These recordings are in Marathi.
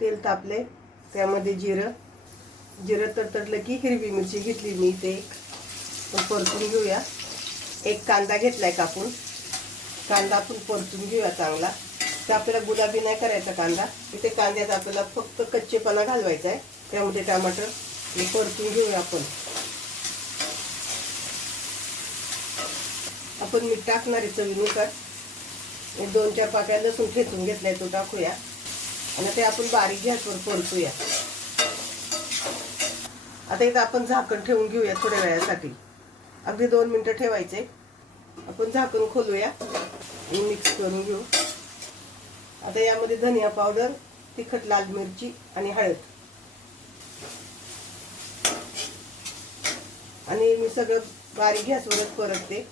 तेल तापले, त्यामध्ये जिरं तडतडलं की हिरवी मिरची घेतली मी, ते परतून घेऊया. एक कांदा घेतलाय कापून, कांदा आपण परतून घेऊया चांगला. तर आपल्याला गुलाबी नाही करायचा कांदा, इथे कांद्यात आपल्याला फक्त कच्चेपणा घालवायचा आहे. त्यामध्ये टमाटर हे परतून घेऊया आपण मीठ टाकणार आहे चवीनुसार. 2-4 पाकळ्या लसूण ठेचून घेतलाय, तो टाकूया आणि ते आपण बारीक गॅसवर परतूया. आता इथं आपण झाकण ठेवून घेऊया थोड्या वेळासाठी, अगदी 2 मिनिटं ठेवायचे. आपण झाकण खोलूया, मिक्स करून घेऊ. आता यामध्ये धनिया पावडर, तिखट लाल मिरची आणि हळद, आणि मी सगळं बारीक गॅसवरच परतते.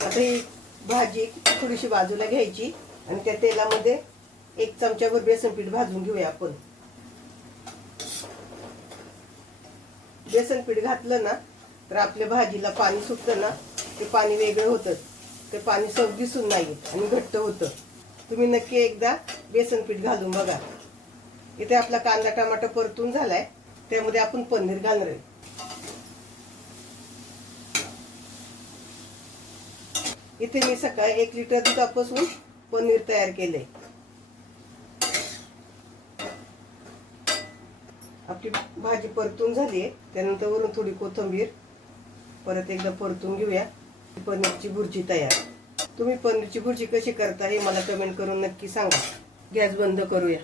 आता ही भाजी थोडीशी बाजूला घ्यायची आणि त्या तेलामध्ये 1 चमचाभर बेसन पीठ भाजून घेऊया आपण. बेसन पीठ घातलं ना तर आपल्या भाजीला पाणी सुटतं ना, ते पाणी वेगळं होतं, ते पाणी सव दिसून नाही येत आणि घट्ट होतं. तुम्ही नक्की एकदा बेसन पीठ घालून बघा. इथे आपला कांदा टमाटर परतून झालाय, त्यामध्ये आपण पनीर घालणार आहे. इथे मी सकाळी 1 लिटर दुधापासून पनीर तयार केले. आपली भाजी परतून झाली आहे, त्यानंतर वरून थोडी कोथिंबीर परत एकदा परतून घेऊया. पनीरची भुर्जी तयार. तुम्ही पनीरची भुर्जी कशी करता हे मला कमेंट करून नक्की सांगा. गॅस बंद करूया.